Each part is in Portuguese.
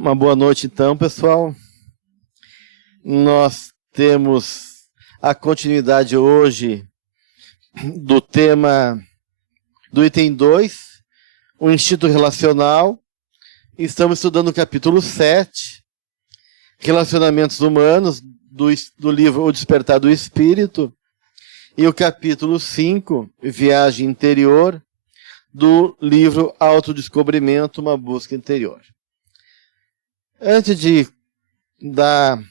Uma boa noite, então, pessoal. Nós temos a continuidade hoje do tema do item 2, o instinto relacional. Estamos estudando o capítulo 7, relacionamentos humanos, do livro O Despertar do Espírito, e o capítulo 5, viagem interior, do livro Autodescobrimento, uma busca interior. Antes de dar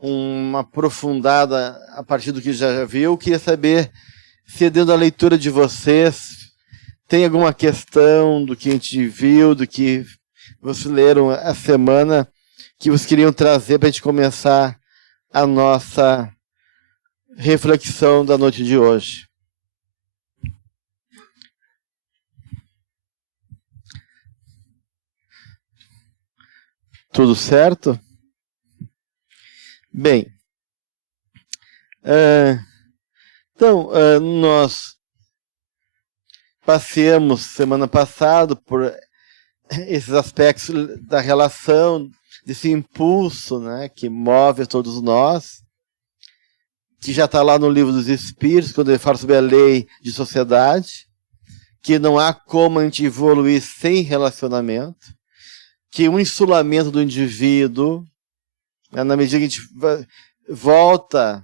uma aprofundada a partir do que já viu, eu queria saber se dentro da leitura de vocês tem alguma questão do que a gente viu, do que vocês leram a semana, que vocês queriam trazer para a gente começar a nossa reflexão da noite de hoje. Tudo certo? Bem, então, nós passeamos semana passada por esses aspectos da relação, desse impulso, né, que move a todos nós, que já está lá no Livro dos Espíritos, quando ele fala sobre a lei de sociedade, que não há como a gente evoluir sem relacionamento, que um insulamento do indivíduo, na medida que a gente volta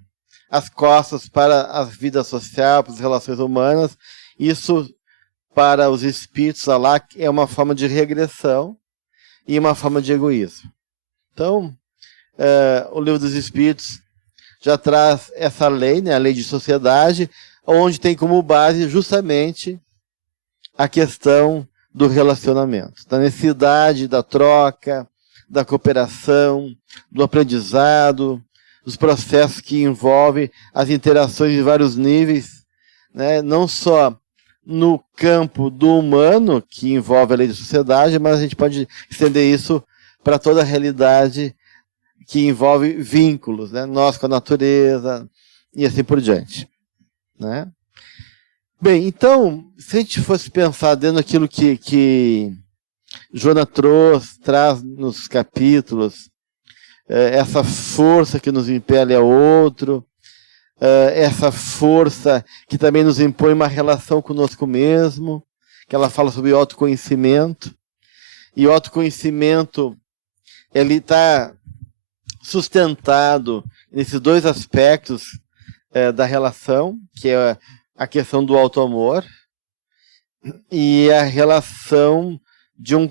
as costas para a vida social, para as relações humanas, isso, para os espíritos lá, é uma forma de regressão e uma forma de egoísmo. Então, o Livro dos Espíritos já traz essa lei, né, a lei de sociedade, onde tem como base justamente a questão do relacionamento, da necessidade da troca, da cooperação, do aprendizado, dos processos que envolvem as interações em vários níveis, né? Não só no campo do humano, que envolve a lei de sociedade, mas a gente pode estender isso para toda a realidade que envolve vínculos, né? Nós com a natureza e assim por diante, né? Bem, então, se a gente fosse pensar dentro daquilo que Joana traz nos capítulos, essa força que nos impele ao outro, essa força que também nos impõe uma relação conosco mesmo, que ela fala sobre autoconhecimento, e o autoconhecimento, ele está sustentado nesses dois aspectos da relação, que é a questão do auto-amor e a relação de um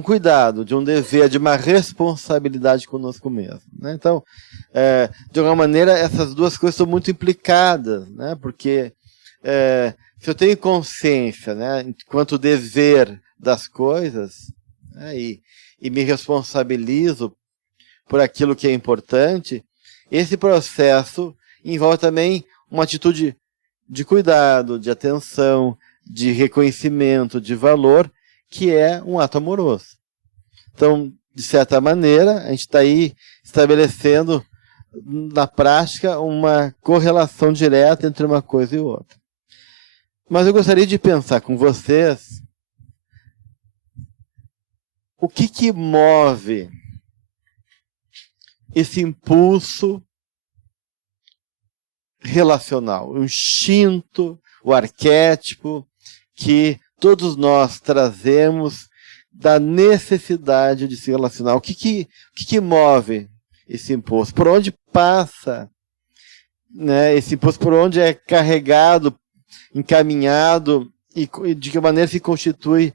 cuidado, de um dever, de uma responsabilidade conosco mesmo, né? Então, de alguma maneira, essas duas coisas são muito implicadas, né? Porque se eu tenho consciência, né, enquanto dever das coisas, né, e me responsabilizo por aquilo que é importante, esse processo envolve também uma atitude de cuidado, de atenção, de reconhecimento, de valor, que é um ato amoroso. Então, de certa maneira, a gente está aí estabelecendo, na prática, uma correlação direta entre uma coisa e outra. Mas eu gostaria de pensar com vocês o que move esse impulso relacional, o instinto, o arquétipo que todos nós trazemos da necessidade de se relacionar. O que move esse impulso? Por onde passa, né, esse impulso? Por onde é carregado, encaminhado, e de que maneira se constitui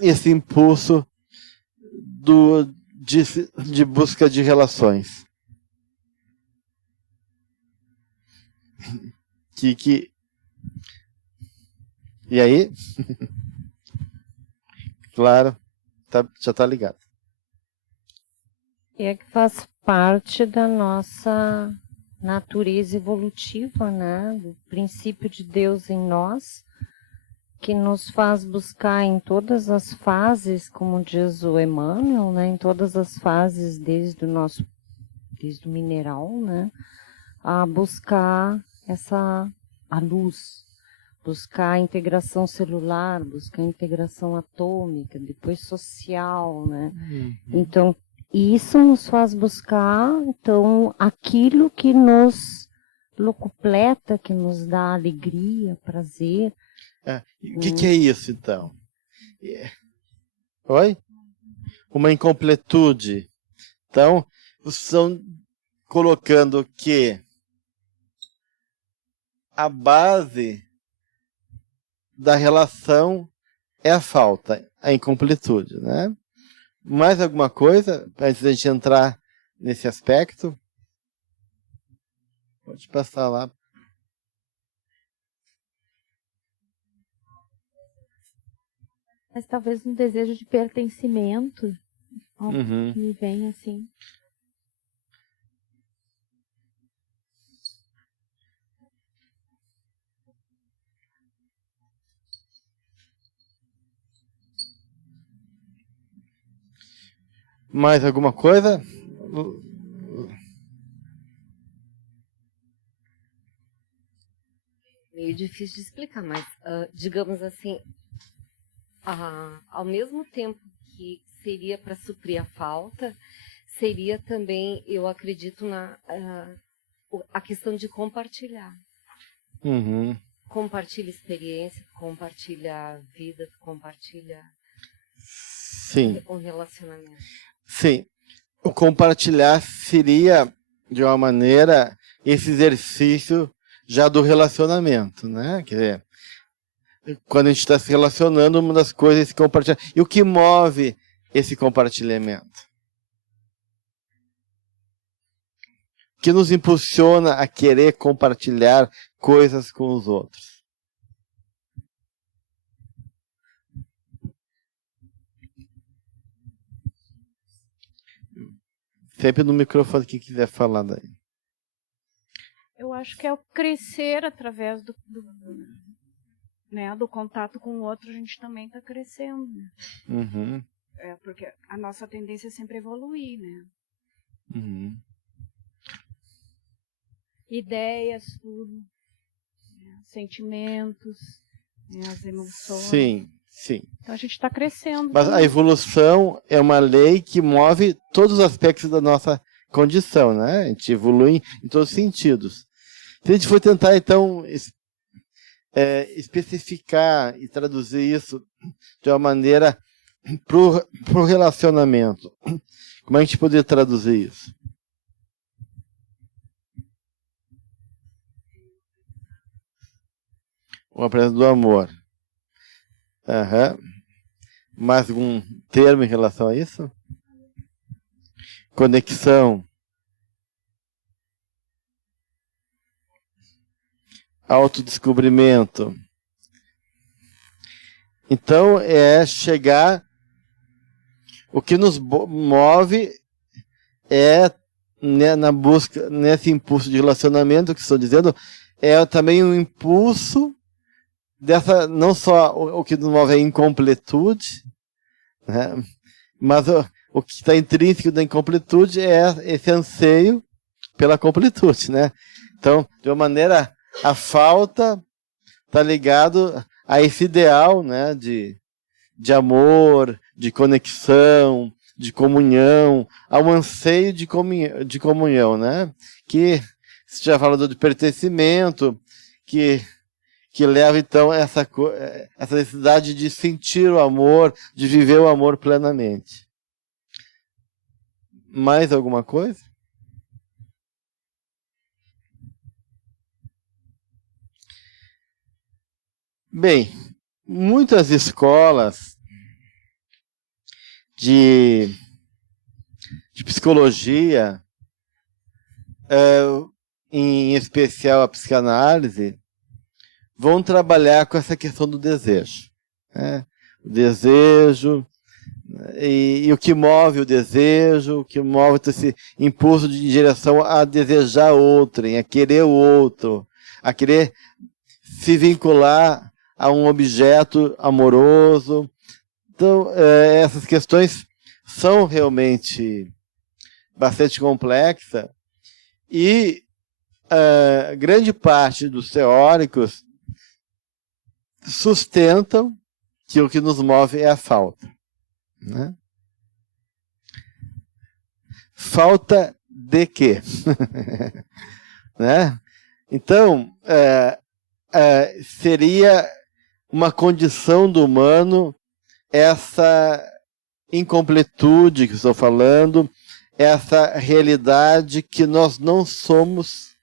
esse impulso de busca de relações? E aí? Claro, já está ligado. É que faz parte da nossa natureza evolutiva, né? Do princípio de Deus em nós, que nos faz buscar em todas as fases, como diz o Emmanuel, né? Em todas as fases, desde o mineral, né? A buscar a luz, buscar a integração celular, buscar a integração atômica, depois social, né? Então, isso nos faz buscar, então, aquilo que nos locupleta, que nos dá alegria, prazer. O que é isso, então? Oi? Uma incompletude. Então, estão colocando que a base da relação é a falta, a incompletude, né? Mais alguma coisa, antes da gente entrar nesse aspecto? Pode passar lá. Mas talvez um desejo de pertencimento, que me vem assim. Mais alguma coisa? Meio difícil de explicar, mas digamos assim, ao mesmo tempo que seria para suprir a falta, seria também, eu acredito, a questão de compartilhar. Compartilha experiência, compartilha vida, compartilha um relacionamento. Sim. O compartilhar seria, de uma maneira, esse exercício já do relacionamento, né? Quer dizer, quando a gente está se relacionando, uma das coisas é se compartilhar. E o que move esse compartilhamento? O que nos impulsiona a querer compartilhar coisas com os outros? Sempre no microfone, quem quiser falar daí. Eu acho que é o crescer através do contato com o outro, a gente também está crescendo. Né? Porque a nossa tendência é sempre evoluir, né? Ideias, tudo. Né? Sentimentos, né? As emoções. Sim. Então a gente está crescendo. Mas a evolução é uma lei que move todos os aspectos da nossa condição, né? A gente evolui em todos os sentidos. Se a gente for tentar, então, especificar e traduzir isso de uma maneira para o relacionamento, como a gente poderia traduzir isso? O apreço do amor. Mais algum termo em relação a isso? Conexão. Autodescobrimento. Então, é chegar... O que nos move é, né, na busca, nesse impulso de relacionamento que estou dizendo, é também um impulso dessa, não só o que nos move é a incompletude, né, mas o que está intrínseco da incompletude é esse anseio pela completude, né? Então, de uma maneira, a falta está ligado a esse ideal, né, de amor, de conexão, de comunhão, ao anseio de comunhão, né? Que você já falou de pertencimento, que leva, então, essa necessidade de sentir o amor, de viver o amor plenamente. Mais alguma coisa? Bem, muitas escolas de psicologia, em especial a psicanálise, vão trabalhar com essa questão do desejo. Né? O desejo, e o que move o desejo, o que move esse impulso em direção a desejar outrem, a querer o outro, a querer se vincular a um objeto amoroso. Então, essas questões são realmente bastante complexas e grande parte dos teóricos sustentam que o que nos move é a falta, né? Falta de quê? Né? Então, seria uma condição do humano essa incompletude que estou falando, essa realidade que nós não somos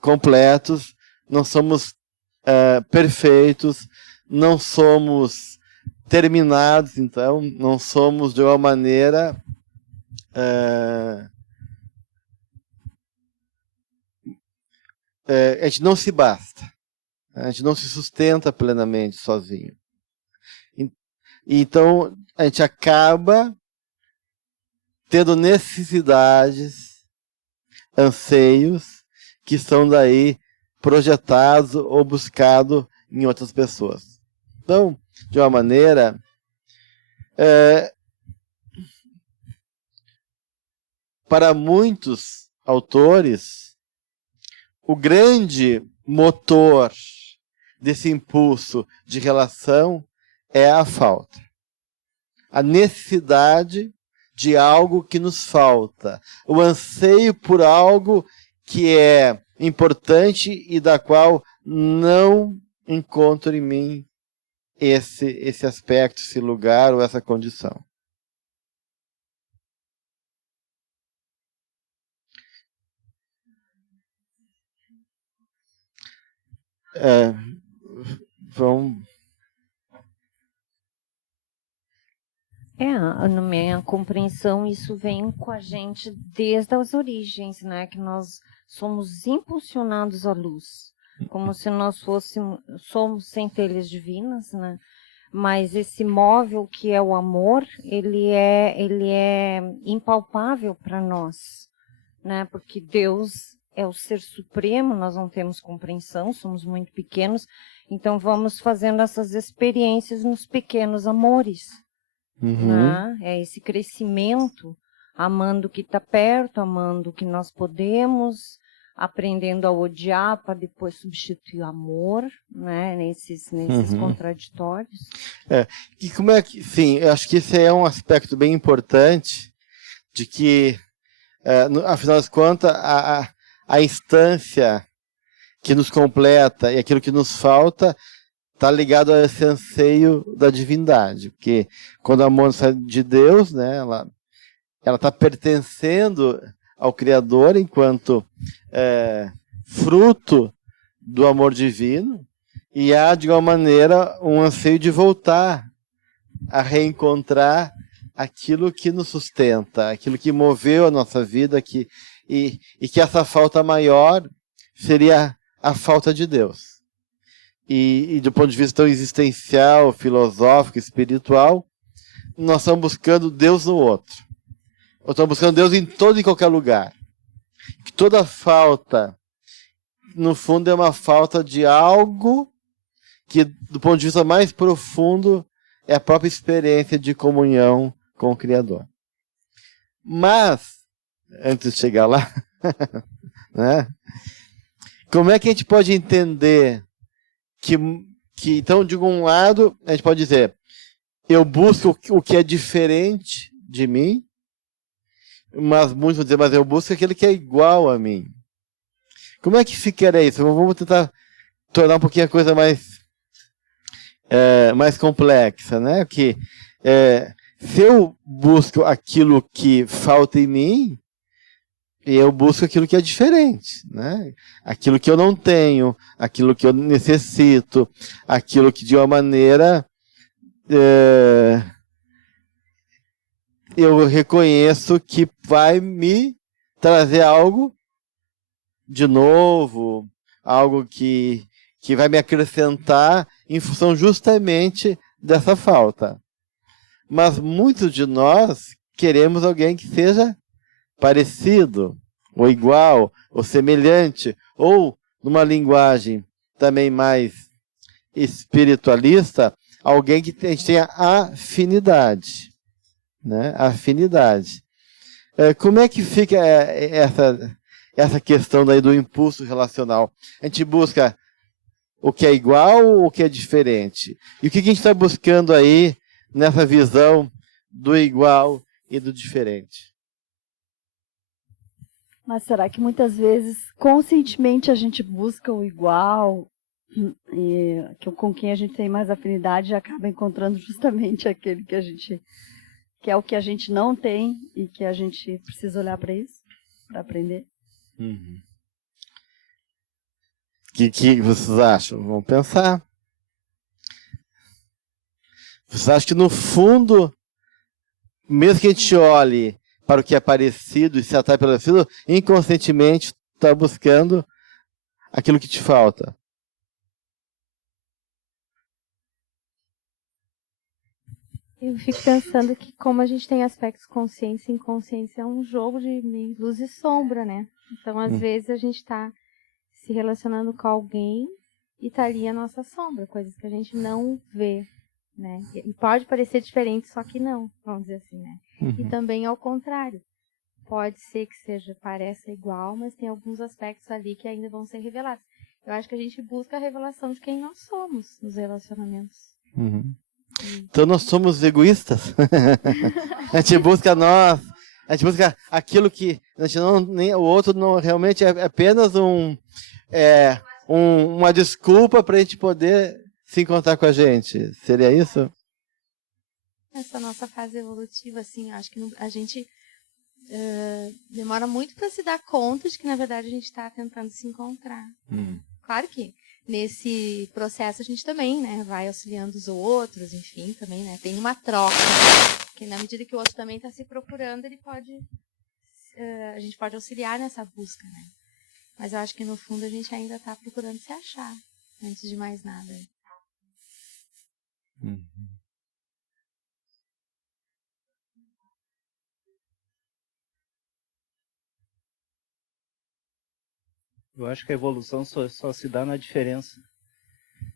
completos, não somos perfeitos, não somos terminados, então, não somos de uma maneira a gente não se basta, a gente não se sustenta plenamente sozinho. Então, a gente acaba tendo necessidades, anseios, que são daí projetados ou buscados em outras pessoas. Então, de uma maneira, para muitos autores, o grande motor desse impulso de relação é a falta. A necessidade de algo que nos falta. O anseio por algo que é importante e da qual não encontro em mim esse aspecto, esse lugar ou essa condição. Vamos... Na minha compreensão, isso vem com a gente desde as origens, né? Que nós somos impulsionados à luz, como se nós somos centelhas divinas, né? Mas esse móvel que é o amor, ele é impalpável para nós, né? Porque Deus é o ser supremo, nós não temos compreensão, somos muito pequenos, então vamos fazendo essas experiências nos pequenos amores. Né? É esse crescimento, amando o que está perto, amando o que nós podemos, aprendendo a odiar para depois substituir o amor, né? Nesses contraditórios. E como é que, sim, eu acho que esse é um aspecto bem importante de que, afinal das contas, a instância que nos completa e aquilo que nos falta está ligado a esse anseio da divindade, porque quando a Mônica sai de Deus, né, ela está pertencendo ao Criador enquanto fruto do amor divino, e há, de alguma maneira, um anseio de voltar a reencontrar aquilo que nos sustenta, aquilo que moveu a nossa vida, e que essa falta maior seria a falta de Deus. E do ponto de vista tão existencial, filosófico, espiritual, nós estamos buscando Deus no outro. Nós estamos buscando Deus em todo e qualquer lugar. Que toda falta, no fundo, é uma falta de algo que, do ponto de vista mais profundo, é a própria experiência de comunhão com o Criador. Mas, antes de chegar lá, né, como é que a gente pode entender que então, de um lado, a gente pode dizer, eu busco o que é diferente de mim, mas muitos vão dizer, mas eu busco aquele que é igual a mim. Como é que ficaria isso? Vamos tentar tornar um pouquinho a coisa mais complexa, né? Que, se eu busco aquilo que falta em mim, eu busco aquilo que é diferente, né? Aquilo que eu não tenho, aquilo que eu necessito, aquilo que, de uma maneira, eu reconheço que vai me trazer algo de novo, algo que vai me acrescentar em função justamente dessa falta. Mas muitos de nós queremos alguém que seja parecido, ou igual, ou semelhante, ou, numa linguagem também mais espiritualista, alguém que a gente tenha afinidade. Né? Afinidade. Como é que fica essa questão daí do impulso relacional? A gente busca o que é igual ou o que é diferente? E o que a gente está buscando aí nessa visão do igual e do diferente? Mas será que muitas vezes, conscientemente, a gente busca o igual e com quem a gente tem mais afinidade acaba encontrando justamente aquele que é o que a gente não tem e que a gente precisa olhar para isso, para aprender? Uhum. O que vocês acham? Vamos pensar. Vocês acham que no fundo, mesmo que a gente olhe para o que é parecido e se atrai pelo parecido, inconscientemente está buscando aquilo que te falta? Eu fico pensando que como a gente tem aspectos consciência e inconsciência, é um jogo de luz e sombra, né? Então, às vezes, a gente está se relacionando com alguém e tá ali a nossa sombra, coisas que a gente não vê, né? E pode parecer diferente, só que não, vamos dizer assim, né? E também ao contrário. Pode ser que pareça igual, mas tem alguns aspectos ali que ainda vão ser revelados. Eu acho que a gente busca a revelação de quem nós somos nos relacionamentos. Então nós somos egoístas. A gente busca nós, a gente busca aquilo que a gente o outro não realmente é apenas uma desculpa para a gente poder se encontrar com a gente. Seria isso? Essa nossa fase evolutiva, assim, acho que a gente demora muito para se dar conta de que, na verdade, a gente está tentando se encontrar. Claro que nesse processo a gente também, né, vai auxiliando os outros, enfim, também, né, tem uma troca, que na medida que o outro também está se procurando, ele pode, a gente pode auxiliar nessa busca, né. Mas eu acho que no fundo a gente ainda está procurando se achar, antes de mais nada. Eu acho que a evolução só se dá na diferença.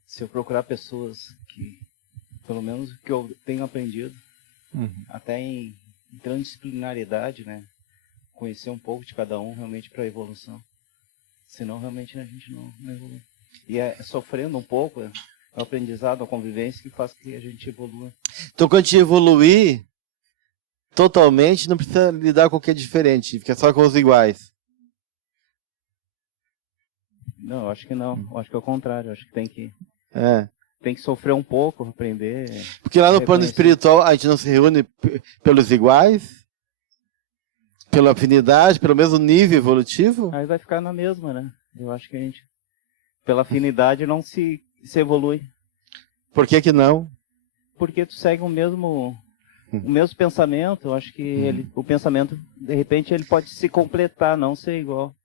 Se eu procurar pessoas que, pelo menos o que eu tenho aprendido, até em transdisciplinaridade, né? Conhecer um pouco de cada um realmente para a evolução. Senão realmente a gente não evolui. E é sofrendo um pouco, é o aprendizado, a convivência que faz que a gente evolua. Então quando a gente evoluir totalmente, não precisa lidar com o que é diferente, fica só com os iguais. Não, eu acho que não. Eu acho que é o contrário. Eu acho que tem que sofrer um pouco, aprender. Porque lá no plano espiritual a gente não se reúne pelos iguais? Pela afinidade, pelo mesmo nível evolutivo? Aí vai ficar na mesma, né? Eu acho que a gente, pela afinidade, não se evolui. Por que não? Porque tu segue o mesmo pensamento. Eu acho que o pensamento, de repente, ele pode se completar, não ser igual.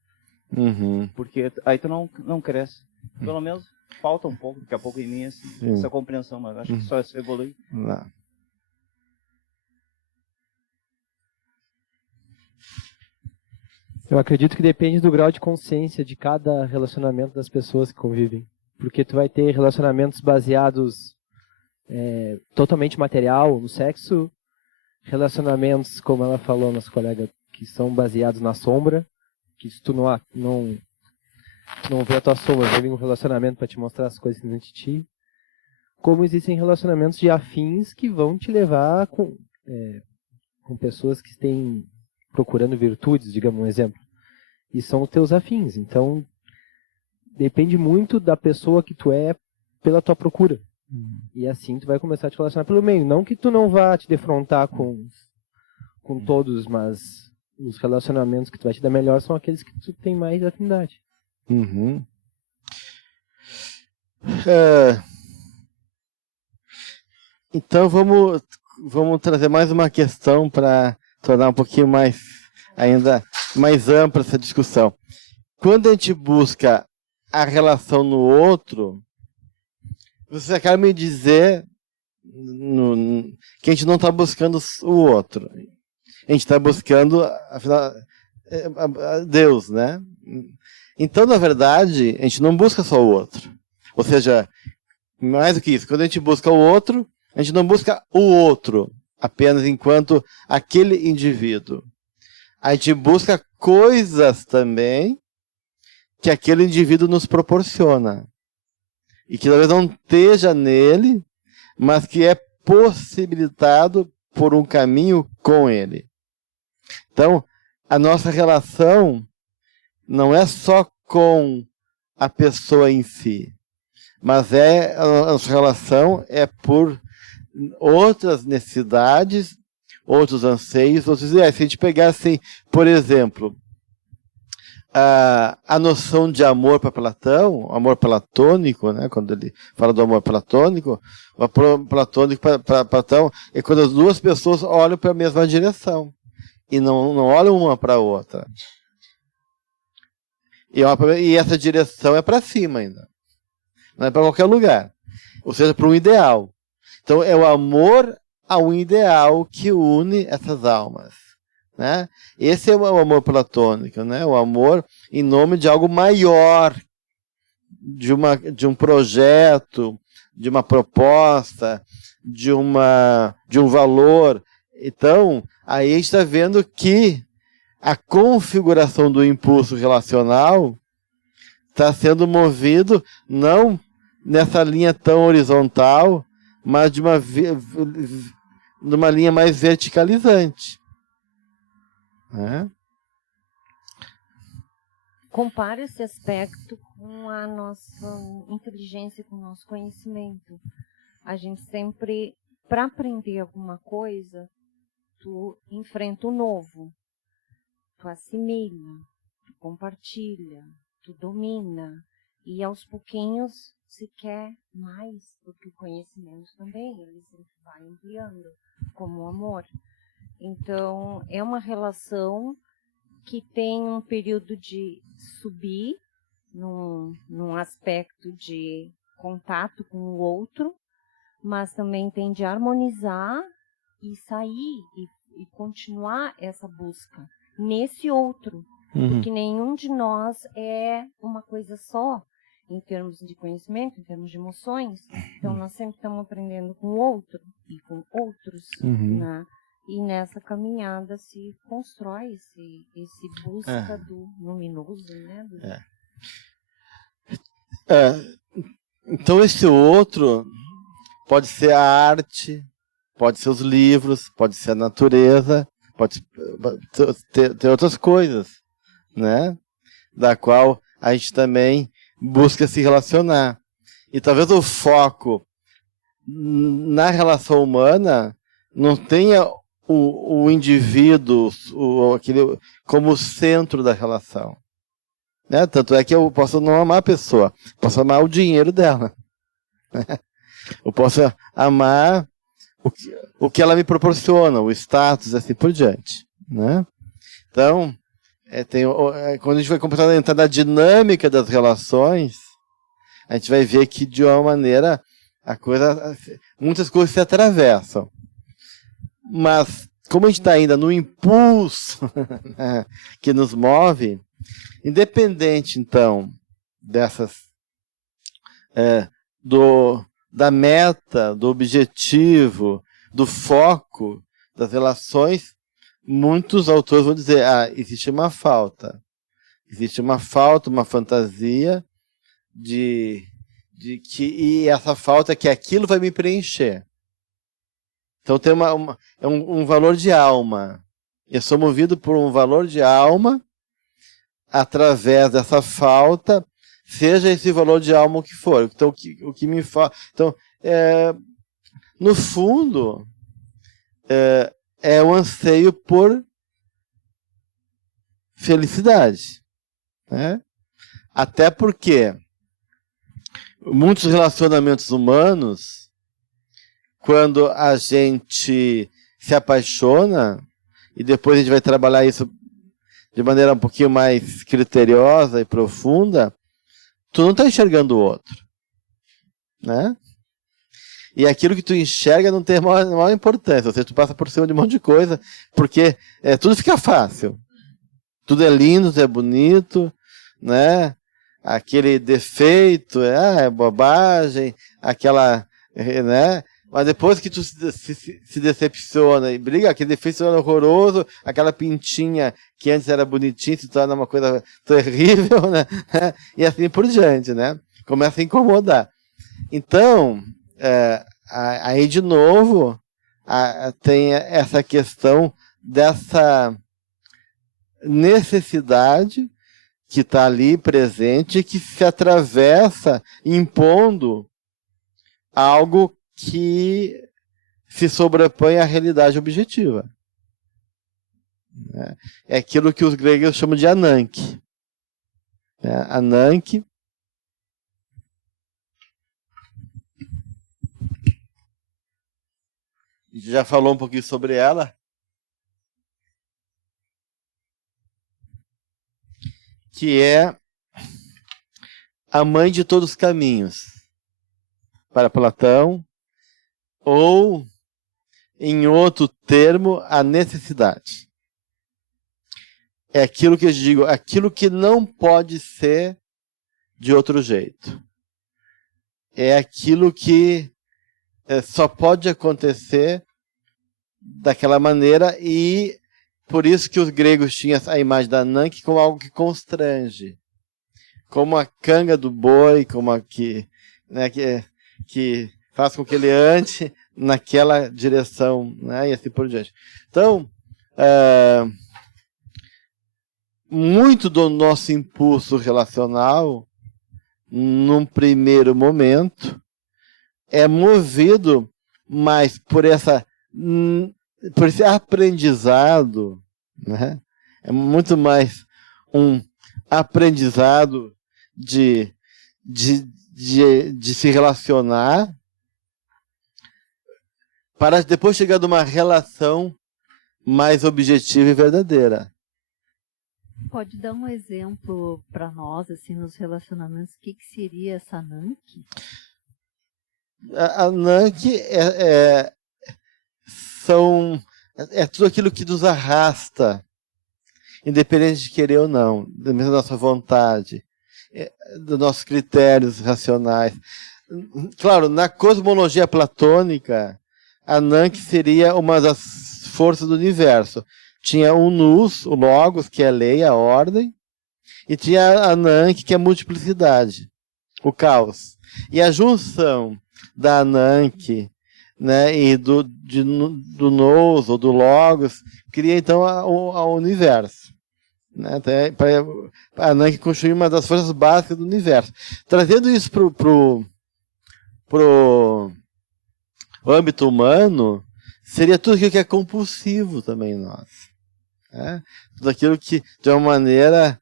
Porque aí tu não cresce. Pelo menos falta um pouco, daqui a pouco em mim essa compreensão, mas acho que só se evolui. Não. Eu acredito que depende do grau de consciência de cada relacionamento das pessoas que convivem. Porque tu vai ter relacionamentos baseados totalmente material, no sexo, relacionamentos, como ela falou, nossa colega, que são baseados na sombra, que se tu não vê a tua sombra, vem um relacionamento para te mostrar as coisas dentro de ti. Como existem relacionamentos de afins que vão te levar com pessoas que estão procurando virtudes, digamos um exemplo. E são os teus afins. Então, depende muito da pessoa que tu é pela tua procura. E assim tu vai começar a te relacionar pelo meio. Não que tu não vá te defrontar com todos, mas os relacionamentos que tu vai te dar melhor são aqueles que tu tem mais afinidade. Então vamos trazer mais uma questão para tornar um pouquinho ainda mais ampla essa discussão. Quando a gente busca a relação no outro, você acaba me dizer que a gente não está buscando o outro. A gente está buscando, afinal, Deus, né? Então, na verdade, a gente não busca só o outro. Ou seja, mais do que isso, quando a gente busca o outro, a gente não busca o outro apenas enquanto aquele indivíduo. A gente busca coisas também que aquele indivíduo nos proporciona. e que talvez não esteja nele, mas que é possibilitado por um caminho com ele. Então, a nossa relação não é só com a pessoa em si, mas a nossa relação é por outras necessidades, outros anseios, outros ideais. Se a gente pegar assim, por exemplo, a noção de amor para Platão, amor platônico, né, quando ele fala do amor platônico, o amor platônico para Platão é quando as duas pessoas olham para a mesma direção e não olham uma para a outra. E essa direção é para cima ainda, não é para qualquer lugar, ou seja, para um ideal. Então é o amor a um ideal que une essas almas. Né? Esse é o amor platônico, né? O amor em nome de algo maior, de um projeto, de uma proposta, de um valor. Então, aí a gente está vendo que a configuração do impulso relacional está sendo movido não nessa linha tão horizontal, mas de uma linha mais verticalizante. Compara esse aspecto com a nossa inteligência, com o nosso conhecimento. A gente sempre, para aprender alguma coisa, tu enfrenta o novo, tu assimila, tu compartilha, tu domina, e aos pouquinhos se quer mais, porque o conhecimento também, ele sempre vai ampliando, como o amor. Então, é uma relação que tem um período de subir num aspecto de contato com o outro, mas também tem de harmonizar e sair e continuar essa busca nesse outro. Porque nenhum de nós é uma coisa só, em termos de conhecimento, em termos de emoções. Então, nós sempre estamos aprendendo com o outro e com outros, né? E nessa caminhada se constrói esse busca do luminoso, né? Então esse outro pode ser a arte, pode ser os livros, pode ser a natureza, pode ter outras coisas, né? Da qual a gente também busca se relacionar. E talvez o foco na relação humana não tenha o indivíduo como centro da relação. Né? Tanto é que eu posso não amar a pessoa, posso amar o dinheiro dela. Eu posso amar o que ela me proporciona, o status, assim por diante. Né? Então, quando a gente vai começar a entrar na dinâmica das relações, a gente vai ver que, de uma maneira, muitas coisas se atravessam. Mas, como a gente está ainda no impulso que nos move, independente, então, da meta, do objetivo, do foco das relações, muitos autores vão dizer, existe uma falta. Existe uma falta, uma fantasia e essa falta é que aquilo vai me preencher. Então tem um valor de alma. Eu sou movido por um valor de alma através dessa falta, seja esse valor de alma o que for. Então, o que me falta. Então, no fundo, é o anseio por felicidade. Né? Até porque muitos relacionamentos humanos, quando a gente se apaixona, e depois a gente vai trabalhar isso de maneira um pouquinho mais criteriosa e profunda, tu não está enxergando o outro. Né? E aquilo que tu enxerga não tem a maior importância. Ou seja, tu passa por cima de um monte de coisa, porque tudo fica fácil. Tudo é lindo, tudo é bonito, né? Aquele defeito é bobagem, aquela... né? Mas depois que tu se decepciona e briga, aquele defeito é horroroso, aquela pintinha que antes era bonitinha se torna uma coisa terrível, né? E assim por diante, né? Começa a incomodar. Então, aí de novo, tem essa questão dessa necessidade que está ali presente e que se atravessa impondo algo que se sobrepõe à realidade objetiva. É aquilo que os gregos chamam de ananke. Ananke a gente já falou um pouquinho sobre ela. Que é a mãe de todos os caminhos, para Platão, ou, em outro termo, a necessidade. É aquilo que eu digo, aquilo que não pode ser de outro jeito. É aquilo que só pode acontecer daquela maneira, e por isso que os gregos tinham a imagem da Ananke como algo que constrange. Como a canga do boi, como a que faz com que ele ande naquela direção, né, e assim por diante. Então, muito do nosso impulso relacional, num primeiro momento, é movido mais por esse aprendizado, né? É muito mais um aprendizado de se relacionar para depois chegar a uma relação mais objetiva e verdadeira. Pode dar um exemplo para nós, assim, nos relacionamentos, o que seria essa Ananke? A Ananke é tudo aquilo que nos arrasta, independente de querer ou não, da nossa vontade, dos nossos critérios racionais. Claro, na cosmologia platônica, a Ananke seria uma das forças do universo. Tinha o nous, o logos, que é a lei, a ordem, e tinha a Ananke, que é a multiplicidade, o caos. E a junção da Ananke, né, e do nous, ou do logos, cria então o universo. Né? A Ananke constitui uma das forças básicas do universo. Trazendo isso pro âmbito humano, seria tudo aquilo que é compulsivo também em nós. Né? Tudo aquilo que, de uma maneira,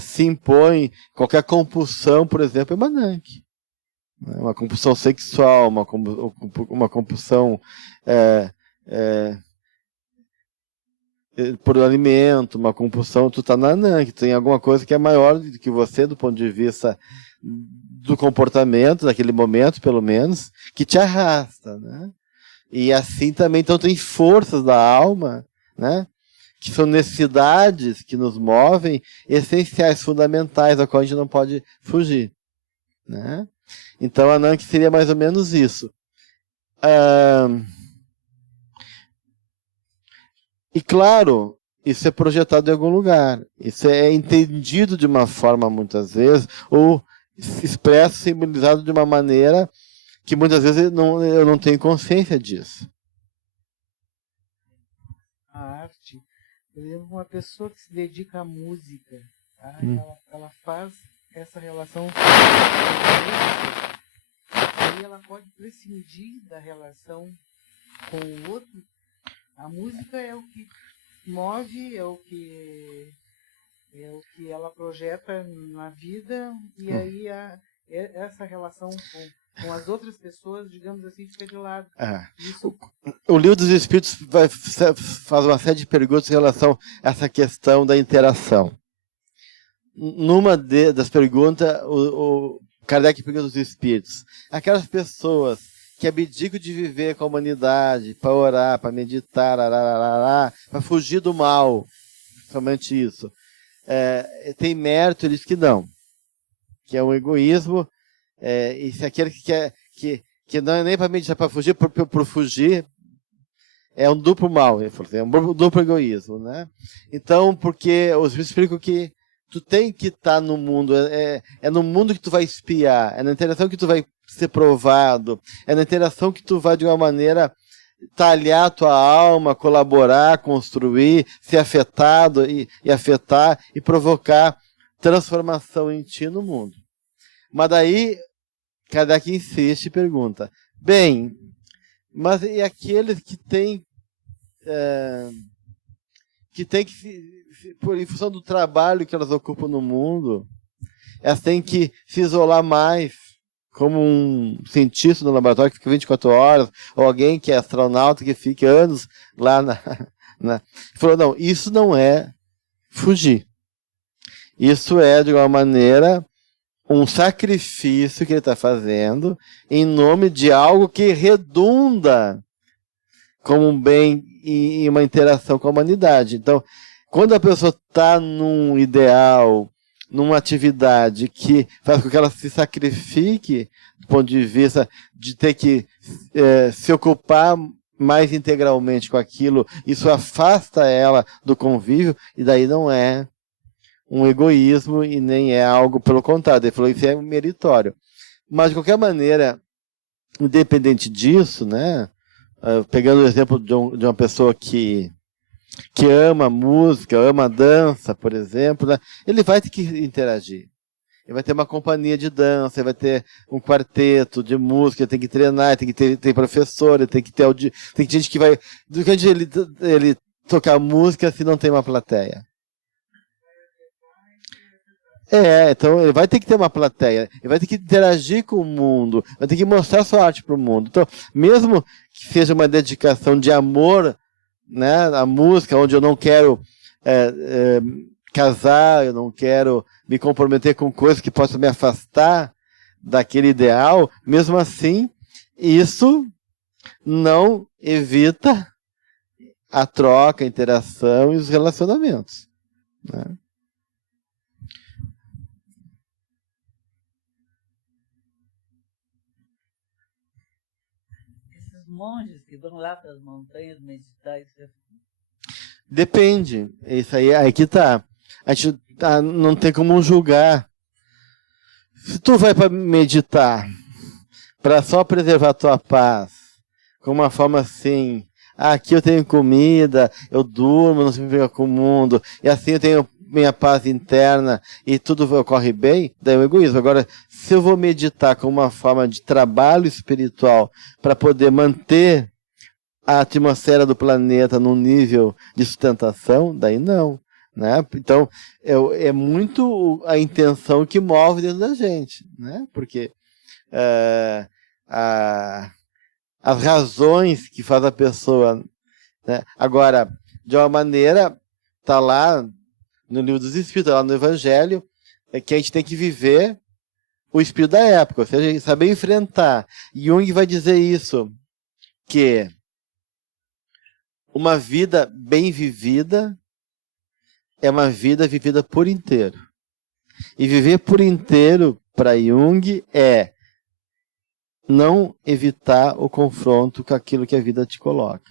se impõe, qualquer compulsão, por exemplo, é uma Ananke. Uma compulsão sexual, uma compulsão por alimento, uma compulsão, tu está na Ananke, tem alguma coisa que é maior do que você, do ponto de vista do comportamento, daquele momento, pelo menos, que te arrasta, né? E assim também, então, tem forças da alma, né? Que são necessidades que nos movem, essenciais, fundamentais, a qual a gente não pode fugir, né? Então, a Ananke seria mais ou menos isso. E, claro, isso é projetado em algum lugar. Isso é entendido de uma forma, muitas vezes, ou expresso, simbolizado de uma maneira que, muitas vezes, eu não tenho consciência disso. A arte, por exemplo, uma pessoa que se dedica à música, tá? Ela faz essa relação com a música, aí ela pode prescindir da relação com o outro. A música é o que move, é o que ela projeta na vida, e aí essa relação com as outras pessoas, digamos assim, fica de lado. Isso... O Livro dos Espíritos faz uma série de perguntas em relação a essa questão da interação. Numa das perguntas, o Kardec pergunta aos espíritos: aquelas pessoas que abdicam de viver com a humanidade, para orar, para meditar, para fugir do mal, somente isso, tem mérito? Ele diz que não, que é um egoísmo, e se aquele que não é nem para meditar, para fugir, por fugir, é um duplo mal, ele falou, é um duplo egoísmo, né? Então, porque os espíritos explicam que tu tem que estar no mundo, é no mundo que tu vai espiar, é na interação que tu vai ser provado, é na interação que tu vai, de uma maneira, talhar a tua alma, colaborar, construir, ser afetado e afetar e provocar transformação em ti no mundo. Mas daí, Kardec insiste e pergunta, bem, mas e aqueles que têm em função do trabalho que elas ocupam no mundo, elas têm que se isolar mais, como um cientista no laboratório que fica 24 horas, ou alguém que é astronauta que fica anos lá falou, não, isso não é fugir. Isso é, de alguma maneira, um sacrifício que ele está fazendo em nome de algo que redunda como um bem e uma interação com a humanidade. Então, quando a pessoa está num ideal, numa atividade que faz com que ela se sacrifique, do ponto de vista de ter que se ocupar mais integralmente com aquilo, isso afasta ela do convívio, e daí não é um egoísmo e nem é algo pelo contrário. Ele falou, isso é meritório. Mas, de qualquer maneira, independente disso, né, pegando o exemplo de uma pessoa que ama música, ama dança, por exemplo, né, ele vai ter que interagir. Ele vai ter uma companhia de dança, ele vai ter um quarteto de música, ele tem que treinar, tem que ter professor, ele tem que ter tem gente que vai... Do que ele tocar música se não tem uma plateia? Então ele vai ter que ter uma plateia, ele vai ter que interagir com o mundo, vai ter que mostrar sua arte para o mundo. Então, mesmo que seja uma dedicação de amor, né, à música, onde eu não quero casar, eu não quero me comprometer com coisas que possam me afastar daquele ideal, mesmo assim, isso não evita a troca, a interação e os relacionamentos, né? Monges que vão lá para as montanhas meditar. Depende. Isso aí que tá. A gente não tem como julgar. Se tu vai para meditar, para só preservar a tua paz, com uma forma assim, aqui eu tenho comida, eu durmo, não se me pega com o mundo, e assim eu tenho minha paz interna e tudo ocorre bem, daí é o egoísmo. Agora, se eu vou meditar como uma forma de trabalho espiritual para poder manter a atmosfera do planeta num nível de sustentação, daí não, né? Então, é muito a intenção que move dentro da gente, né? Porque as razões que faz a pessoa, né? Agora, de uma maneira, está lá no Livro dos Espíritos, lá no Evangelho, é que a gente tem que viver o espírito da época, ou seja, saber enfrentar. Jung vai dizer isso, que uma vida bem vivida é uma vida vivida por inteiro. E viver por inteiro, para Jung, é não evitar o confronto com aquilo que a vida te coloca.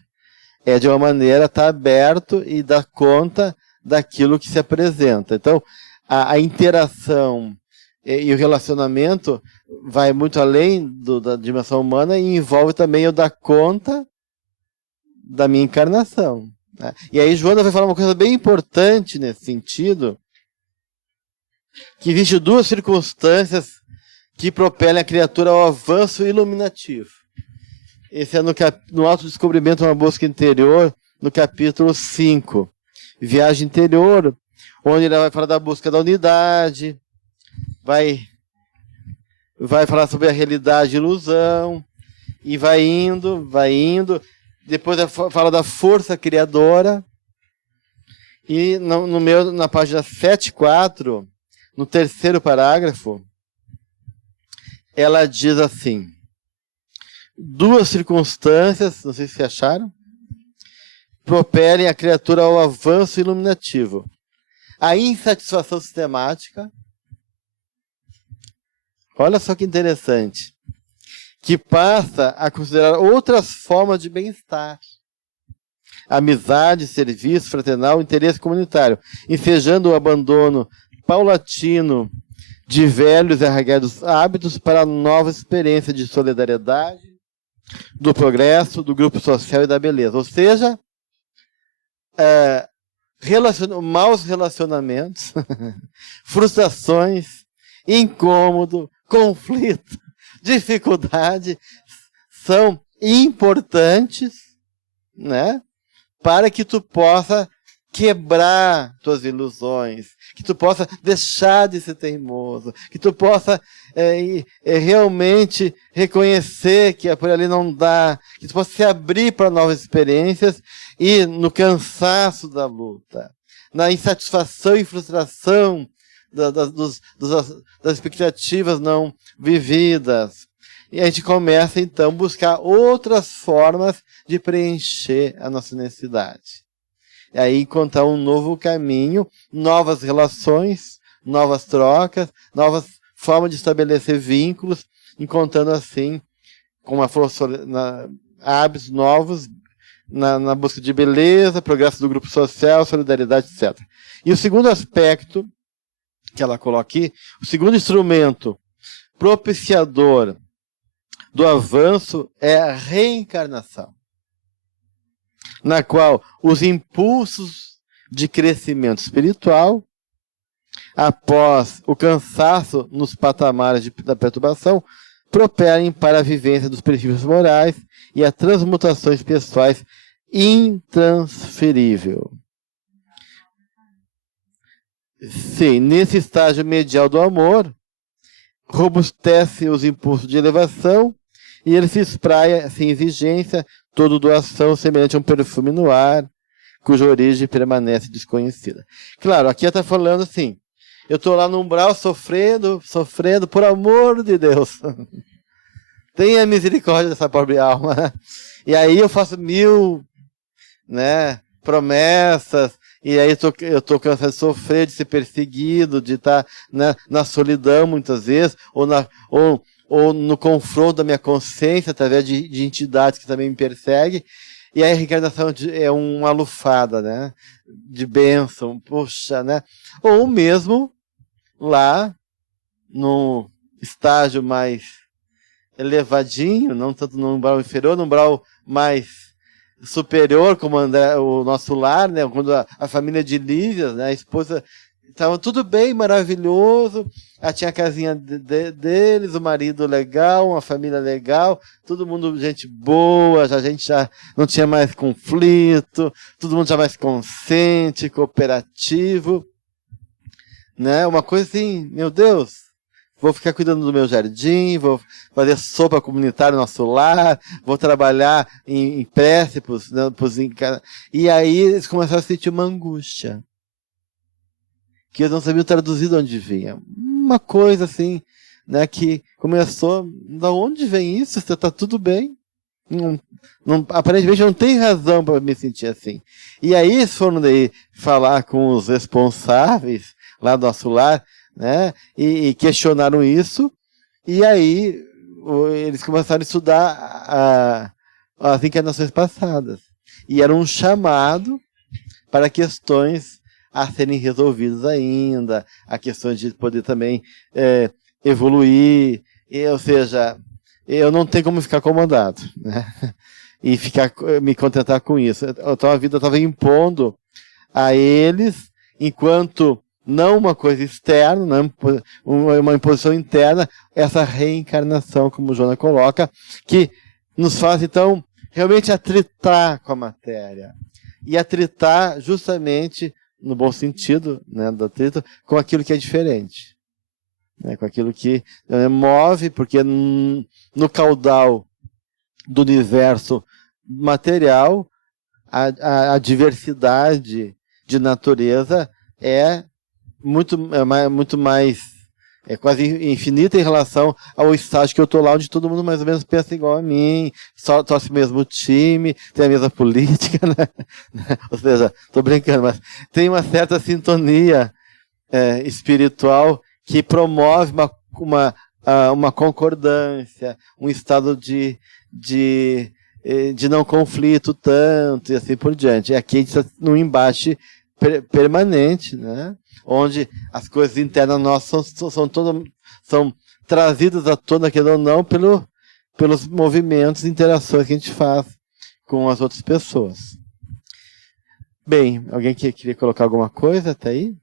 É, de uma maneira, estar aberto e dar conta daquilo que se apresenta. Então, a interação e o relacionamento vai muito além da dimensão humana e envolve também eu dar conta da minha encarnação, né? E aí Joana vai falar uma coisa bem importante nesse sentido, que existem duas circunstâncias que propelem a criatura ao avanço iluminativo. Esse é no Autodescobrimento, uma busca interior, no capítulo 5. Viagem interior, onde ele vai falar da busca da unidade, vai falar sobre a realidade e ilusão, e vai indo, depois fala da força criadora, e na página 7.4, no terceiro parágrafo, ela diz assim, duas circunstâncias, não sei se acharam, propelem a criatura ao avanço iluminativo. A insatisfação sistemática, olha só que interessante, que passa a considerar outras formas de bem-estar. Amizade, serviço fraternal, interesse comunitário, ensejando o abandono paulatino de velhos e arraigados hábitos para nova experiência de solidariedade, do progresso, do grupo social e da beleza. Ou seja, maus relacionamentos, frustrações, incômodo, conflito, dificuldade são importantes, né, para que tu possa quebrar tuas ilusões, que tu possa deixar de ser teimoso, que tu possa realmente reconhecer que por ali não dá, que tu possa se abrir para novas experiências e no cansaço da luta, na insatisfação e frustração das expectativas não vividas. E a gente começa, então, a buscar outras formas de preencher a nossa necessidade. E aí encontrar um novo caminho, novas relações, novas trocas, novas formas de estabelecer vínculos, encontrando assim, com hábitos novos, na busca de beleza, progresso do grupo social, solidariedade, etc. E o segundo aspecto que ela coloca aqui, o segundo instrumento propiciador do avanço é a reencarnação, na qual os impulsos de crescimento espiritual, após o cansaço nos patamares da perturbação, prosperem para a vivência dos princípios morais e a transmutações pessoais intransferível. Sim, nesse estágio medial do amor, robustece os impulsos de elevação e ele se espraia sem exigência, toda doação semelhante a um perfume no ar, cuja origem permanece desconhecida. Claro, aqui ela está falando assim, eu estou lá no umbral sofrendo, por amor de Deus. Tenha misericórdia dessa pobre alma. E aí eu faço 1000, né, promessas, e aí eu estou cansado de sofrer, de ser perseguido, de estar, né, na solidão muitas vezes, ou no confronto da minha consciência, através de entidades que também me perseguem. E aí a reencarnação é uma lufada, né, de bênção, poxa, né? Ou mesmo lá, no estágio mais elevadinho, não tanto no umbral inferior, no umbral mais superior, como o nosso lar, né, quando a família de Lísias, né, a esposa, estava tudo bem, maravilhoso, tinha a casinha deles, o marido legal, uma família legal, todo mundo gente boa, a gente já não tinha mais conflito, todo mundo já mais consciente, cooperativo, né, uma coisa assim, meu Deus, vou ficar cuidando do meu jardim, vou fazer sopa comunitária no nosso lar, vou trabalhar em prece, e aí eles começaram a sentir uma angústia, que eles não sabiam traduzir de onde vinha. Uma coisa assim, né, que começou, da onde vem isso? Você está tudo bem? Aparentemente não tem razão para me sentir assim. E aí eles foram daí falar com os responsáveis lá do nosso lar, né, e questionaram isso, e aí eles começaram a estudar as encarnações passadas. E era um chamado para questões a serem resolvidas ainda, a questões de poder também evoluir, ou seja, eu não tenho como ficar acomodado, né, e me contentar com isso. Então a vida estava impondo a eles, enquanto não uma coisa externa, não uma imposição interna, essa reencarnação, como o Joana coloca, que nos faz, então, realmente atritar com a matéria. E atritar justamente, no bom sentido, né, do atrito, com aquilo que é diferente. Né, com aquilo que move, porque no caudal do universo material, a diversidade de natureza é muito mais, quase infinita em relação ao estágio que eu estou lá, onde todo mundo mais ou menos pensa igual a mim, torce o mesmo time, tem a mesma política, né? Ou seja, estou brincando, mas tem uma certa sintonia espiritual que promove uma concordância, um estado de não conflito tanto, e assim por diante. E aqui a gente está num embate permanente, né? Onde as coisas internas nossas são trazidas à tona, querendo ou não, pelos movimentos e interações que a gente faz com as outras pessoas. Bem, alguém que queria colocar alguma coisa até aí?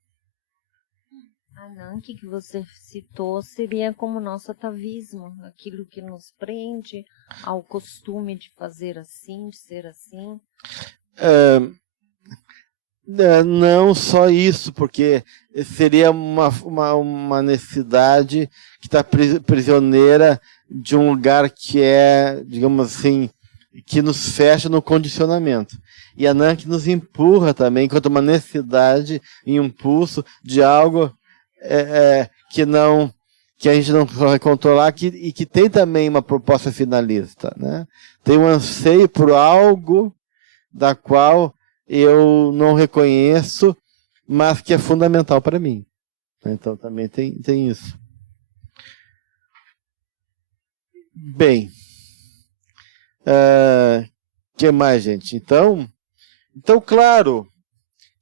A Ananke que você citou seria como nosso atavismo, aquilo que nos prende ao costume de fazer assim, de ser assim. Não só isso, porque seria uma necessidade que está prisioneira de um lugar que é, digamos assim, que nos fecha no condicionamento. E a Ananke nos empurra também, enquanto uma necessidade e um impulso de algo que a gente não vai controlar e que tem também uma proposta finalista, né? Tem um anseio por algo da qual eu não reconheço, mas que é fundamental para mim. Então também tem isso. Bem, que mais, gente? Então, claro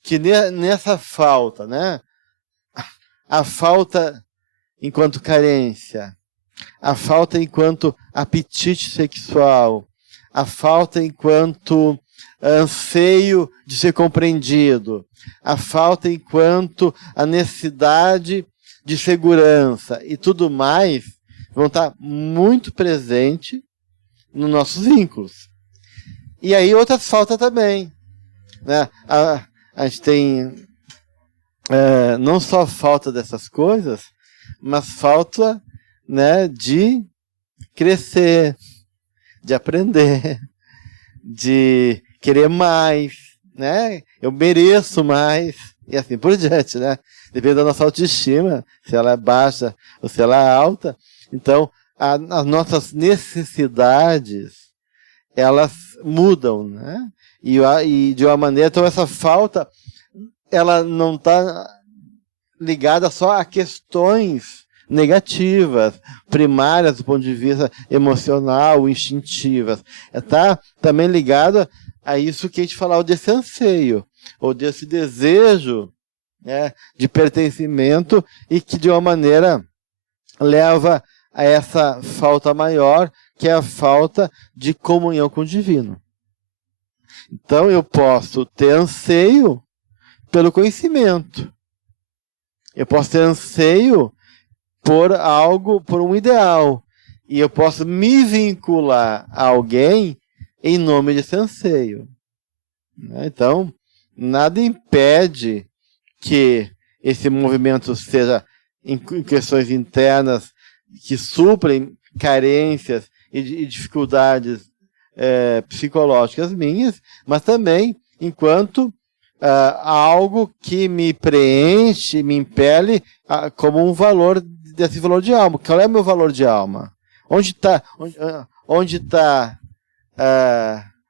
que nessa falta, né? A falta enquanto carência, a falta enquanto apetite sexual, a falta enquanto anseio de ser compreendido, a falta enquanto a necessidade de segurança e tudo mais vão estar muito presentes nos nossos vínculos. E aí outras faltas também, né? A gente tem não só falta dessas coisas, mas falta, né, de crescer, de aprender, de querer mais, né? Eu mereço mais, e assim por diante, né? Depende da nossa autoestima, se ela é baixa ou se ela é alta. Então, as nossas necessidades, elas mudam, né? E de uma maneira, então essa falta, ela não está ligada só a questões negativas, primárias do ponto de vista emocional, instintivas. Está também ligada a isso que a gente falava desse anseio, ou desse desejo, né, de pertencimento, e que de uma maneira leva a essa falta maior, que é a falta de comunhão com o divino. Então eu posso ter anseio pelo conhecimento. Eu posso ter anseio por algo, por um ideal. E eu posso me vincular a alguém em nome desse anseio. Então, nada impede que esse movimento seja em questões internas que suprem carências e dificuldades psicológicas minhas, mas também enquanto algo que me preenche, me impele como um valor, desse valor de alma. Qual é o meu valor de alma? Onde está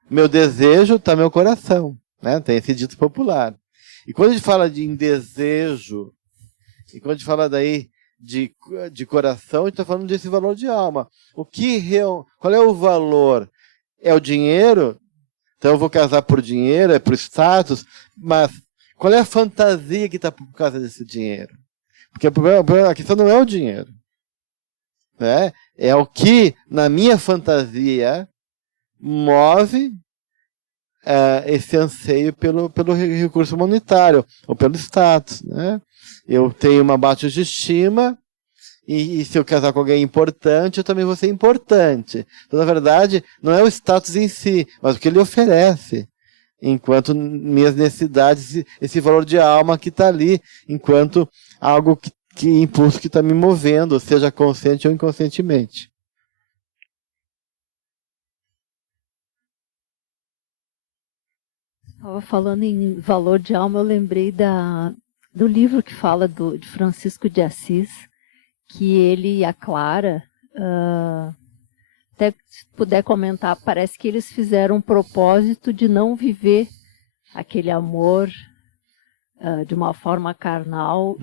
meu desejo, está meu coração, né? Tem esse dito popular. E quando a gente fala em desejo, e quando a gente fala daí de coração, a gente está falando desse valor de alma. Qual é o valor? É o dinheiro? Então eu vou casar por dinheiro, é por status, mas qual é a fantasia que está por causa desse dinheiro? Porque a questão não é o dinheiro, né? É o que, na minha fantasia, move esse anseio pelo recurso monetário, ou pelo status, né? Eu tenho uma baixa autoestima, e se eu casar com alguém importante, eu também vou ser importante. Então, na verdade, não é o status em si, mas o que ele oferece, enquanto minhas necessidades, esse valor de alma que está ali, enquanto algo que impulso que está me movendo, seja consciente ou inconscientemente. Estava falando em valor de alma, eu lembrei do livro que fala de Francisco de Assis, que ele e a Clara, até se puder comentar, parece que eles fizeram um propósito de não viver aquele amor de uma forma carnal,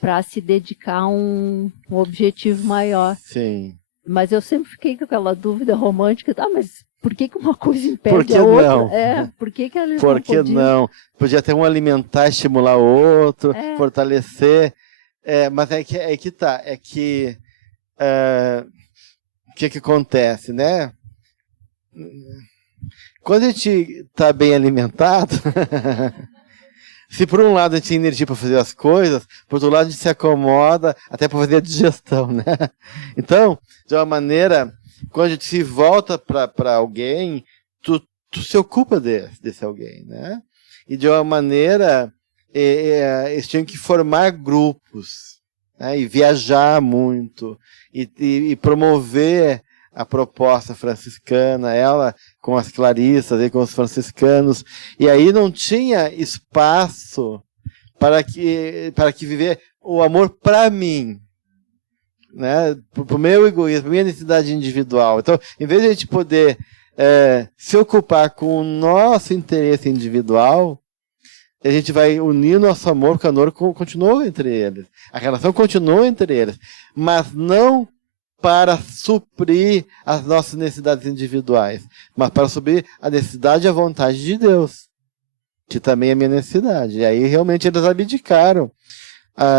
para se dedicar a um objetivo maior. Sim. Mas eu sempre fiquei com aquela dúvida romântica, mas por que uma coisa impede a outra? Por que eles Por que não? Podia ter um alimentar, estimular o outro, fortalecer. Mas é que tá. É que o que acontece, né? Quando a gente está bem alimentado, se por um lado a gente tem energia para fazer as coisas, por outro lado a gente se acomoda até para fazer a digestão, né? Então, de uma maneira, quando a gente se volta para alguém, tu se ocupa desse alguém, né? E de uma maneira, eles tinham que formar grupos, né? E viajar muito, e promover a proposta franciscana, ela com as clarissas e com os franciscanos, e aí não tinha espaço para que viver o amor para mim, né? Para o meu egoísmo, para a minha necessidade individual. Então, em vez de a gente poder se ocupar com o nosso interesse individual, a gente vai unir nosso amor, porque o amor continuou entre eles. A relação continuou entre eles, mas não para suprir as nossas necessidades individuais, mas para suprir a necessidade e a vontade de Deus, que também é minha necessidade. E aí realmente eles abdicaram.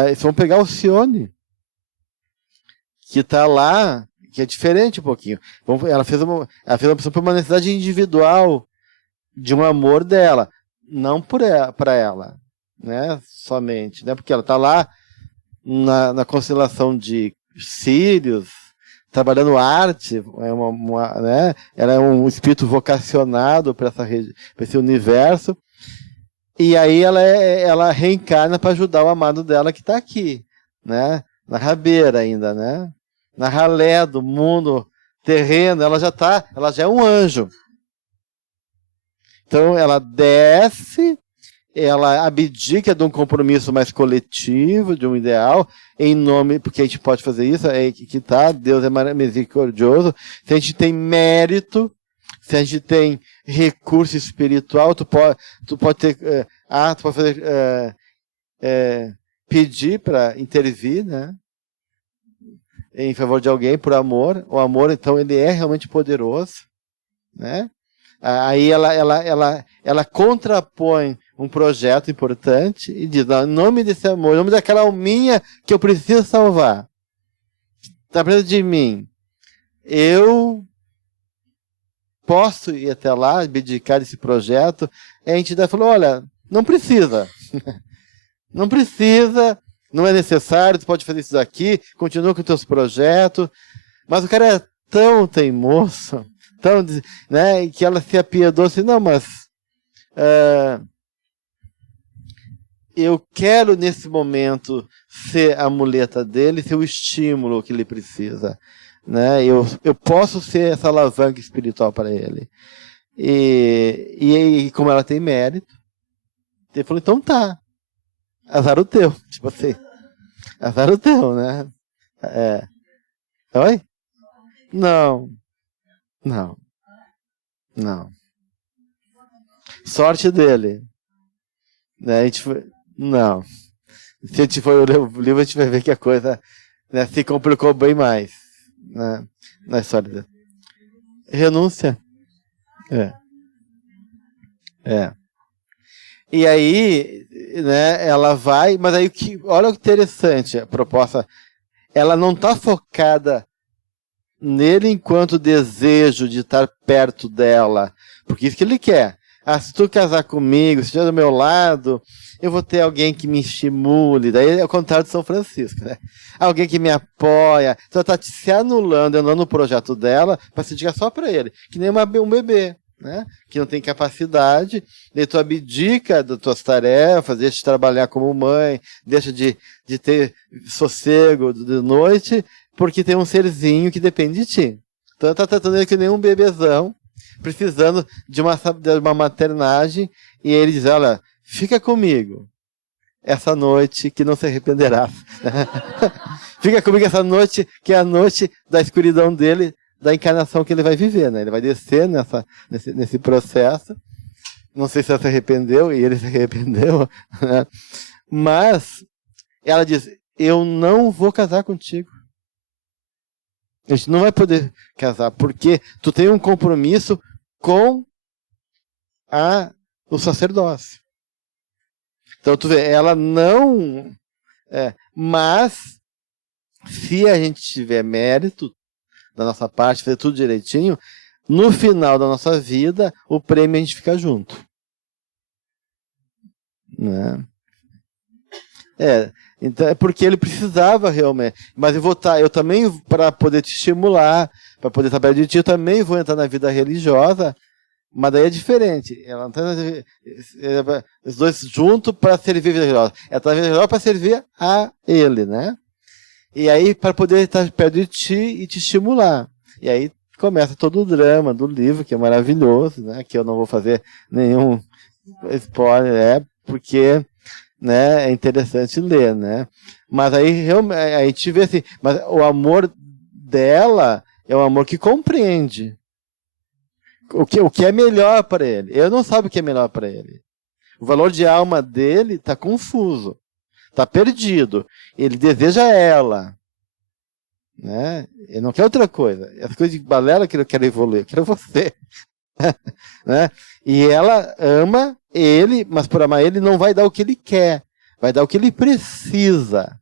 Eles vão pegar o Sione, que está lá, que é diferente um pouquinho. Ela fez uma opção por uma necessidade individual de um amor dela, não para ela, né? Somente, né? Porque ela está lá na constelação de Sírios, trabalhando arte, né? Ela é um espírito vocacionado para esse universo, e aí ela reencarna para ajudar o amado dela que está aqui, né? Na rabeira ainda, né? Na ralé do mundo terreno, ela já é um anjo. Então ela desce, ela abdica de um compromisso mais coletivo, de um ideal, em nome, porque a gente pode fazer isso, Deus é misericordioso. Se a gente tem mérito, se a gente tem recurso espiritual, tu pode fazer, pedir para intervir, né? Em favor de alguém, por amor. O amor, então, ele é realmente poderoso, né? Aí ela contrapõe um projeto importante e diz, não, em nome desse amor, em nome daquela alminha que eu preciso salvar, está precisando de mim, eu posso ir até lá, abdicar desse projeto. E a entidade falou, olha, não precisa, não precisa, não é necessário, tu pode fazer isso aqui, continua com os teus projetos. Mas o cara é tão teimoso, tão, né, que ela se apiedou assim, não, mas eu quero nesse momento ser a muleta dele, ser o estímulo que ele precisa, né? Eu posso ser essa alavanca espiritual para ele. E como ela tem mérito, ele falou, então tá, azar o teu, tipo assim, azar o teu, né? Oi? Não. Sorte dele. Né? Não. Se a gente for ler o livro, a gente vai ver que a coisa, né, se complicou bem mais, né, na história dele. Renúncia. E aí, né, ela vai, mas aí olha que interessante a proposta. Ela não está focada nele enquanto desejo de estar perto dela, porque isso que ele quer. Se tu casar comigo, se estiver do meu lado, eu vou ter alguém que me estimule. Daí é o contrário de São Francisco, né? Alguém que me apoia. Então ela está se anulando, andando no projeto dela para se dedicar só para ele, que nem um bebê, né? Que não tem capacidade, daí tu abdica das tuas tarefas, deixa de trabalhar como mãe, deixa de ter sossego de noite, porque tem um serzinho que depende de ti. Então ela está tratando ele que nem um bebezão, precisando de uma maternagem, e ele diz, olha, fica comigo essa noite que não se arrependerá. Fica comigo essa noite, que é a noite da escuridão dele, da encarnação que ele vai viver, né? Ele vai descer nesse processo. Não sei se ela se arrependeu, e ele se arrependeu, né? Mas ela diz, eu não vou casar contigo. A gente não vai poder casar, porque tu tem um compromisso com o sacerdócio. Então, tu vê, ela não... mas, se a gente tiver mérito da nossa parte, fazer tudo direitinho, no final da nossa vida, o prêmio a gente fica junto. Né? Então, é porque ele precisava realmente. Mas eu também, para poder te estimular, para poder estar perto de ti, eu também vou entrar na vida religiosa, mas daí é diferente. Ela não os dois juntos para servir a vida religiosa. Ela está na vida religiosa para servir a ele, né? E aí, para poder estar perto de ti e te estimular. E aí começa todo o drama do livro, que é maravilhoso, né? Que eu não vou fazer nenhum spoiler, porque, né, é interessante ler, né? Mas aí realmente a gente vê assim, mas o amor dela é um amor que compreende o que é melhor para ele. Ele não sabe o que é melhor para ele. O valor de alma dele está confuso, está perdido. Ele deseja ela, né? Ele não quer outra coisa. Essa coisa de balela que eu quero evoluir, eu quero você. Né? E ela ama ele, mas por amar ele não vai dar o que ele quer, vai dar o que ele precisa,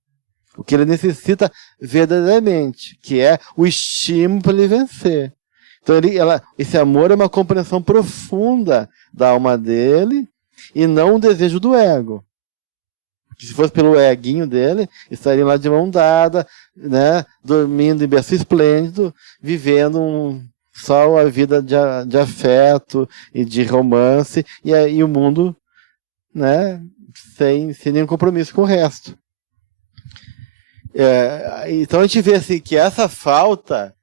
o que ele necessita verdadeiramente, que é o estímulo para ele vencer. Então esse amor é uma compreensão profunda da alma dele e não um desejo do ego. Porque se fosse pelo eguinho dele, estariam lá de mão dada, né, dormindo em berço esplêndido, vivendo só a vida de afeto e de romance, e o mundo, né, sem nenhum compromisso com o resto. Então a gente vê assim, que essa falta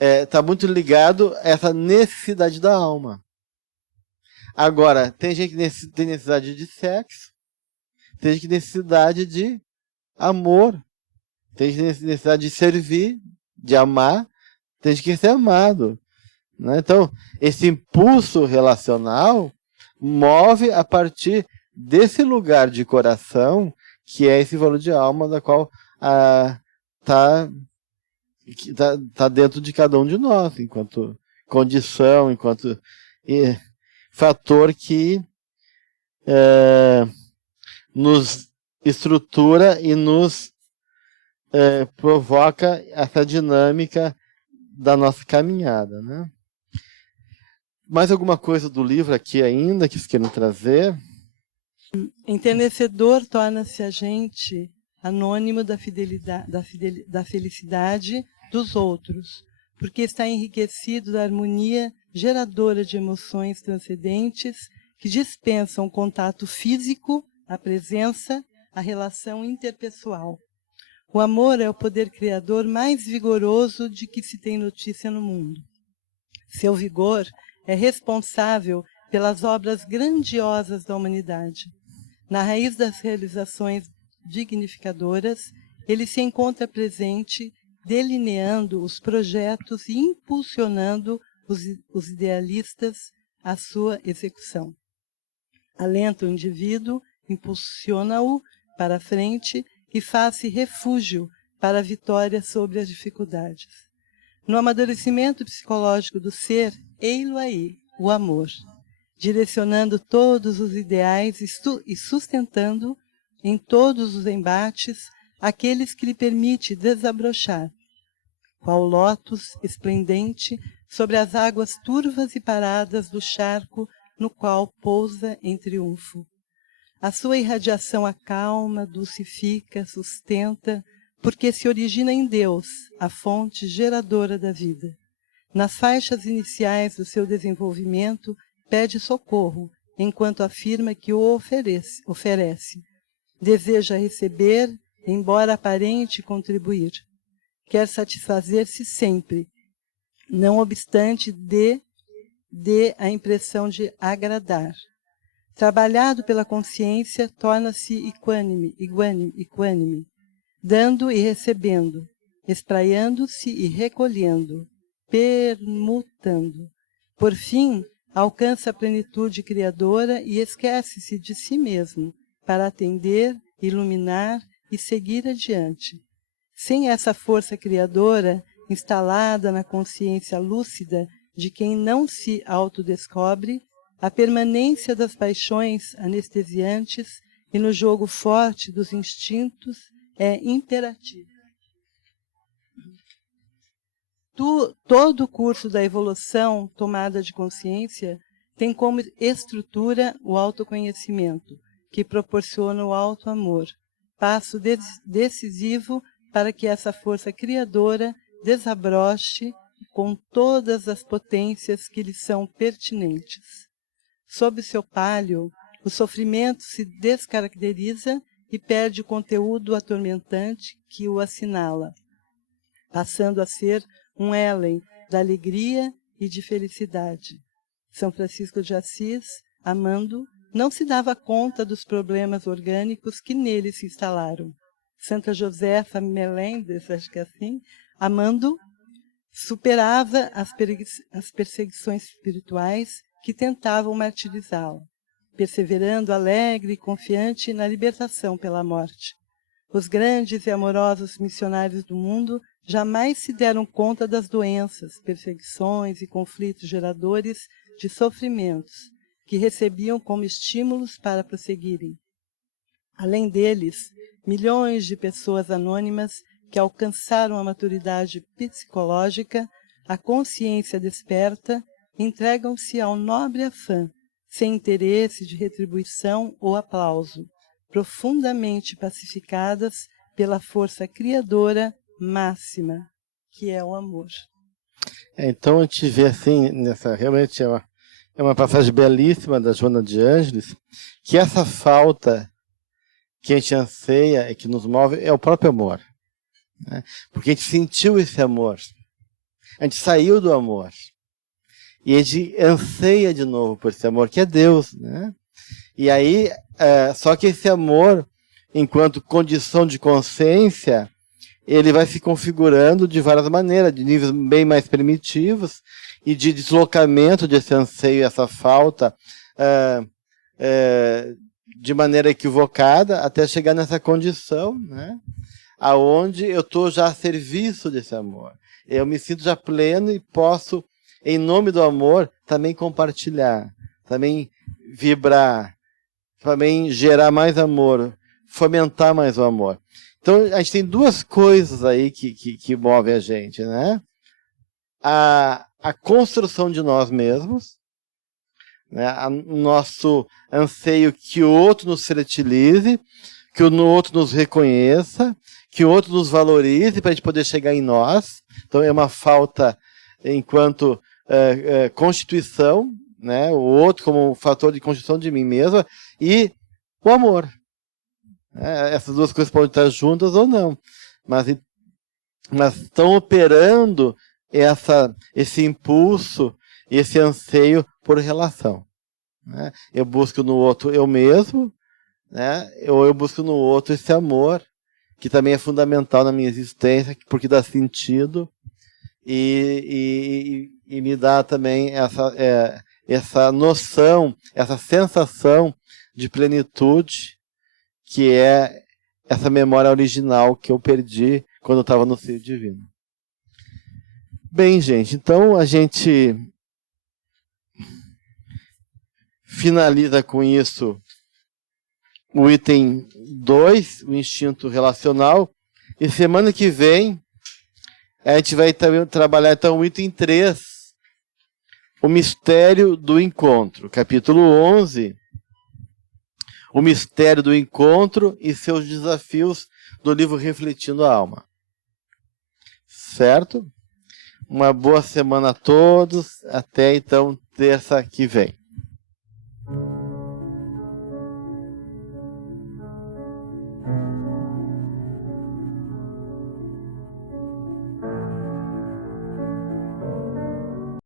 está muito ligado a essa necessidade da alma. Agora, tem gente que tem necessidade de sexo, tem gente que tem necessidade de amor, tem gente que tem necessidade de servir, de amar, tem gente que quer ser amado. Né? Então, esse impulso relacional move a partir desse lugar de coração, que é esse valor de alma da qual tá dentro de cada um de nós, enquanto condição, enquanto fator que nos estrutura e nos provoca essa dinâmica da nossa caminhada, né? Mais alguma coisa do livro aqui ainda que vocês queiram trazer? Enternecedor torna-se agente anônimo da felicidade dos outros, porque está enriquecido da harmonia geradora de emoções transcendentes que dispensam o contato físico, a presença, a relação interpessoal. O amor é o poder criador mais vigoroso de que se tem notícia no mundo. Seu vigor é responsável pelas obras grandiosas da humanidade. Na raiz das realizações dignificadoras, ele se encontra presente, delineando os projetos e impulsionando os idealistas à sua execução. Alenta o indivíduo, impulsiona-o para a frente e faz-se refúgio para a vitória sobre as dificuldades. No amadurecimento psicológico do ser, ei-lo aí, o amor, direcionando todos os ideais e sustentando em todos os embates aqueles que lhe permite desabrochar, qual lótus esplendente sobre as águas turvas e paradas do charco no qual pousa em triunfo. A sua irradiação acalma, dulcifica, sustenta, porque se origina em Deus, a fonte geradora da vida. Nas faixas iniciais do seu desenvolvimento, pede socorro, enquanto afirma que o oferece. Deseja receber, embora aparente contribuir. Quer satisfazer-se sempre, não obstante dê a impressão de agradar. Trabalhado pela consciência, torna-se equânime, dando e recebendo, espraiando-se e recolhendo, permutando. Por fim, alcança a plenitude criadora e esquece-se de si mesmo, para atender, iluminar e seguir adiante. Sem essa força criadora, instalada na consciência lúcida, de quem não se autodescobre, a permanência das paixões anestesiantes e no jogo forte dos instintos é imperativa. Todo o curso da evolução, tomada de consciência, tem como estrutura o autoconhecimento, que proporciona o auto-amor, passo decisivo para que essa força criadora desabroche com todas as potências que lhe são pertinentes. Sob seu palio, o sofrimento se descaracteriza e perde o conteúdo atormentante que o assinala, passando a ser um élen da alegria e de felicidade. São Francisco de Assis, amando, não se dava conta dos problemas orgânicos que nele se instalaram. Santa Josefa Meléndez, acho que é assim, amando, superava as perseguições espirituais que tentavam martirizá-la, perseverando alegre e confiante na libertação pela morte. Os grandes e amorosos missionários do mundo jamais se deram conta das doenças, perseguições e conflitos geradores de sofrimentos, que recebiam como estímulos para prosseguirem. Além deles, milhões de pessoas anônimas que alcançaram a maturidade psicológica, a consciência desperta, entregam-se ao nobre afã, sem interesse de retribuição ou aplauso, profundamente pacificadas pela força criadora máxima, que é o amor. Então a gente vê assim, realmente é uma passagem belíssima da Joana de Ângeles, que essa falta que a gente anseia e que nos move é o próprio amor. Né? Porque a gente sentiu esse amor, a gente saiu do amor, e a gente anseia de novo por esse amor, que é Deus. Né? E aí, só que esse amor, enquanto condição de consciência, ele vai se configurando de várias maneiras, de níveis bem mais primitivos, e de deslocamento desse anseio, essa falta, de maneira equivocada, até chegar nessa condição, né? Aonde eu estou já a serviço desse amor. Eu me sinto já pleno e posso, em nome do amor, também compartilhar, também vibrar, também gerar mais amor, fomentar mais o amor. Então, a gente tem duas coisas aí que movem a gente, né? A construção de nós mesmos, né? O nosso anseio que o outro nos fertilize, que o outro nos reconheça, que o outro nos valorize para a gente poder chegar em nós. Então, é uma falta enquanto constituição, né? O outro como um fator de constituição de mim mesma, e o amor. Essas duas coisas podem estar juntas ou não, mas estão operando esse impulso, esse anseio por relação. Né? Eu busco no outro eu mesmo, né? Eu busco no outro esse amor, que também é fundamental na minha existência, porque dá sentido e me dá também essa noção, essa sensação de plenitude, que é essa memória original que eu perdi quando eu estava no seio divino. Bem, gente, então a gente finaliza com isso o item 2, o instinto relacional, e semana que vem a gente vai trabalhar então o item 3, o mistério do encontro, capítulo 11, o mistério do encontro e seus desafios, do livro Refletindo a Alma. Certo? Uma boa semana a todos. Até então, terça que vem.